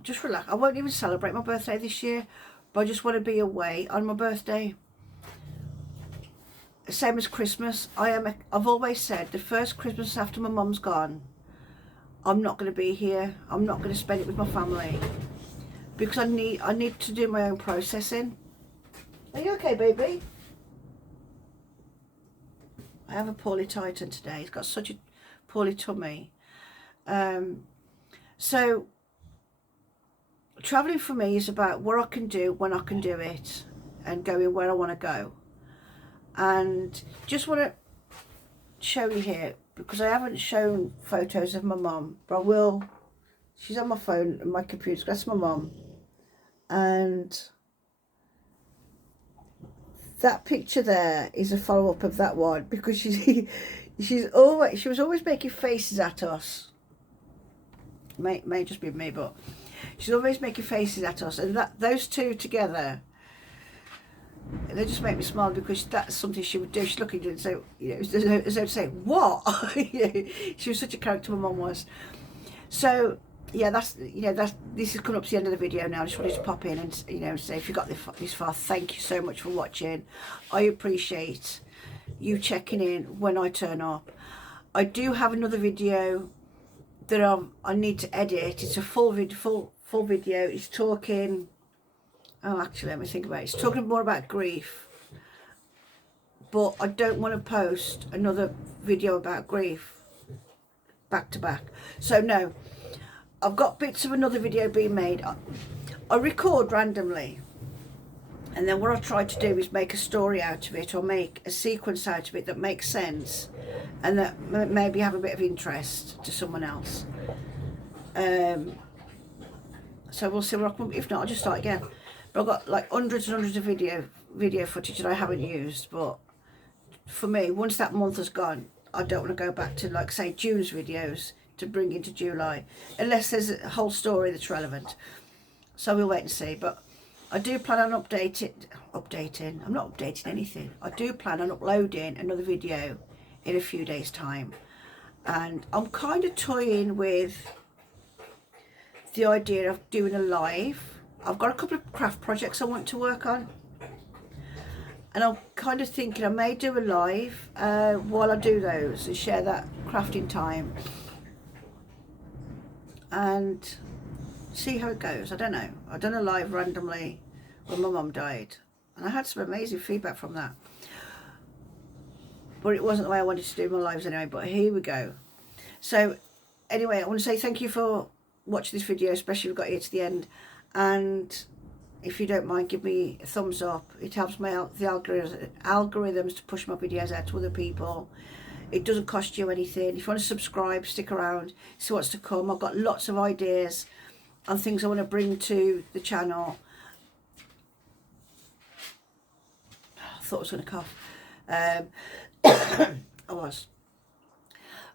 just relax. I won't even celebrate my birthday this year, but I just want to be away on my birthday. Same as Christmas. I've always said the first Christmas after my mum's gone, I'm not going to be here. I'm not going to spend it with my family because I need to do my own processing. Are you okay, baby? I have a poorly Titan today. He's got such a poorly tummy. So traveling for me is about what I can do when I can do it and going where I want to go. And just want to show you here, because I haven't shown photos of my mum, but I will. She's on my phone and my computer. That's my mum. And that picture there is a follow-up of that one, because she was always making faces at us. May just be me, but she's always making faces at us, and those two together, they just make me smile, because that's something she would do. She's looking at you and say, you know, as though to say, what? She was such a character, my mum was. So yeah, this is coming up to the end of the video now. I just wanted to pop in and, you know, say, if you got this far, thank you so much for watching. I appreciate you checking in when I turn up. I do have another video that I need to edit. It's a full video. It's talking, oh, actually, let me think about it. It's talking more about grief, but I don't want to post another video about grief back to back. So no, I've got bits of another video being made. I record randomly, and then what I try to do is make a story out of it, or make a sequence out of it that makes sense and that maybe have a bit of interest to someone else. So we'll see what I can. If not, I'll just start again. But I've got like hundreds and hundreds of video footage that I haven't used. But for me, once that month has gone, I don't want to go back to, like, say, June's videos to bring into July, unless there's a whole story that's relevant. So we'll wait and see. But I do plan on updating. I'm not updating anything. I do plan on uploading another video in a few days' time, and I'm kind of toying with the idea of doing a live. I've got a couple of craft projects I want to work on, and I'm kind of thinking I may do a live while I do those and share that crafting time and see how it goes. I don't know. I've done a live randomly when my mum died, and I had some amazing feedback from that, but it wasn't the way I wanted to do my lives anyway. But here we go. So anyway, I want to say thank you for watching this video, especially if you got here to the end. And if you don't mind, give me a thumbs up. It helps the algorithms to push my videos out to other people. It doesn't cost you anything. If you want to subscribe, stick around, see what's to come. I've got lots of ideas on things I want to bring to the channel. I thought I was going to cough. I was.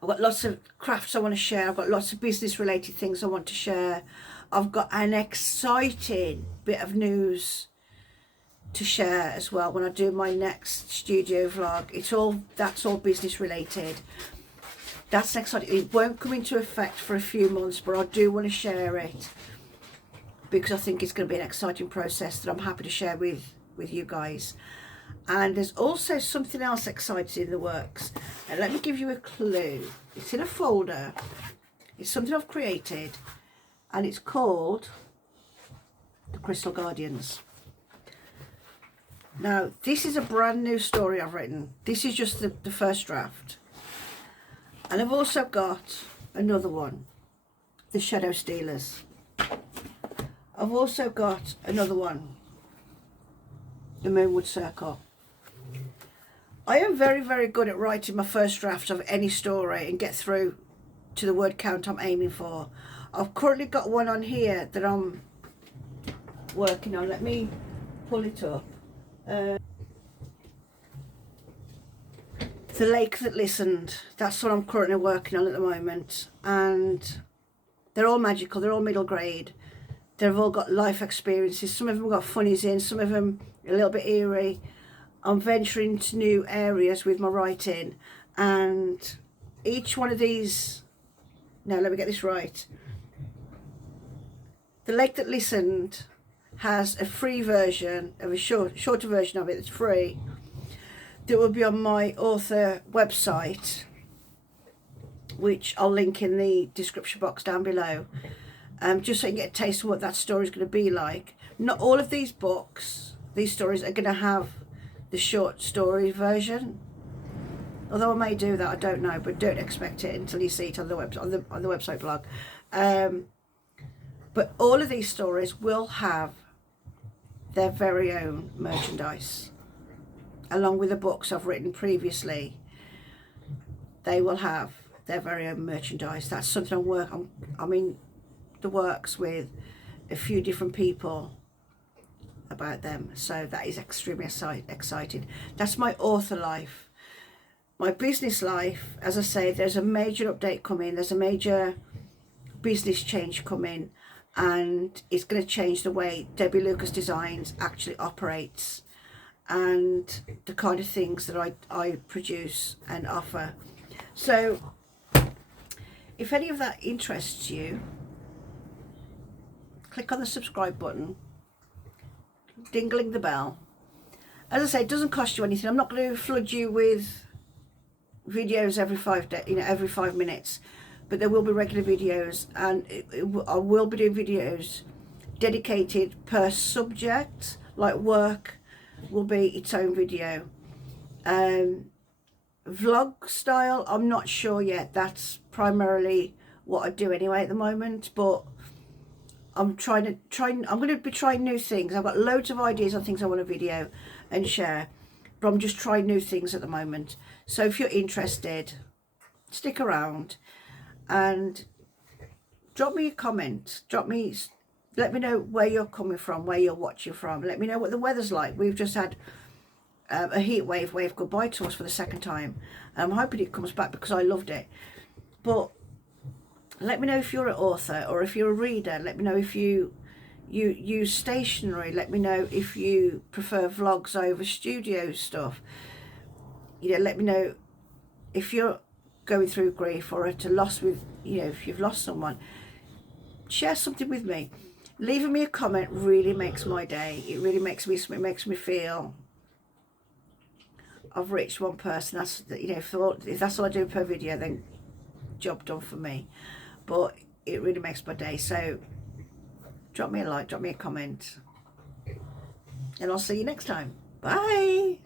I've got lots of crafts I want to share. I've got lots of business related things I want to share. I've got an exciting bit of news to share as well when I do my next studio vlog. That's all business related. That's exciting. It won't come into effect for a few months, but I do want to share it because I think it's going to be an exciting process that I'm happy to share with you guys. And there's also something else exciting in the works, and let me give you a clue. It's in a folder. It's something I've created, and it's called The Crystal Guardians. Now, this is a brand new story I've written. This is just the first draft. And I've also got another one, The Shadow Stealers. I've also got another one, The Moonwood Circle. I am very, very good at writing my first draft of any story and get through to the word count I'm aiming for. I've currently got one on here that I'm working on. Let me pull it up. The Lake That Listened. That's what I'm currently working on at the moment. And they're all magical. They're all middle grade. They've all got life experiences. Some of them got funnies in. Some of them a little bit eerie. I'm venturing into new areas with my writing, and each one of these, now let me get this right. The Lake That Listened has a free version of a shorter version of it that's free, that will be on my author website, which I'll link in the description box down below, just so you can get a taste of what that story is going to be like. Not all of these books, these stories are going to have the short story version, although I may do that, I don't know, but don't expect it until you see it on the website blog. But all of these stories will have their very own merchandise, along with the books I've written previously. They will have their very own merchandise. That's something I'm in the works with a few different people about them, so that is extremely exciting. That's my author life. My business life, as I say, there's a major update coming, there's a major business change coming, and it's going to change the way Debbie Lucas Designs actually operates and the kind of things that I produce and offer. So if any of that interests you, click on the subscribe button, dingling the bell. As I say, it doesn't cost you anything. I'm not going to flood you with videos every 5 minutes, but there will be regular videos, and I will be doing videos dedicated per subject. Like work will be its own video. Vlog style, I'm not sure yet. That's primarily what I do anyway at the moment, but I'm going to be trying new things. I've got loads of ideas on things I want to video and share, but I'm just trying new things at the moment. So if you're interested, stick around and drop me a comment. Let me know where you're coming from, where you're watching from. Let me know what the weather's like. We've just had a heat wave goodbye to us for the second time. I'm hoping it comes back because I loved it. But let me know if you're an author or if you're a reader. Let me know if you use stationery. Let me know if you prefer vlogs over studio stuff. Let me know if you're going through grief or at a loss with, if you've lost someone. Share something with me. Leaving me a comment really makes my day. It really makes me feel I've reached one person. That's, if that's all I do per video, then job done for me. But it really makes my day. So drop me a like, drop me a comment, and I'll see you next time. Bye.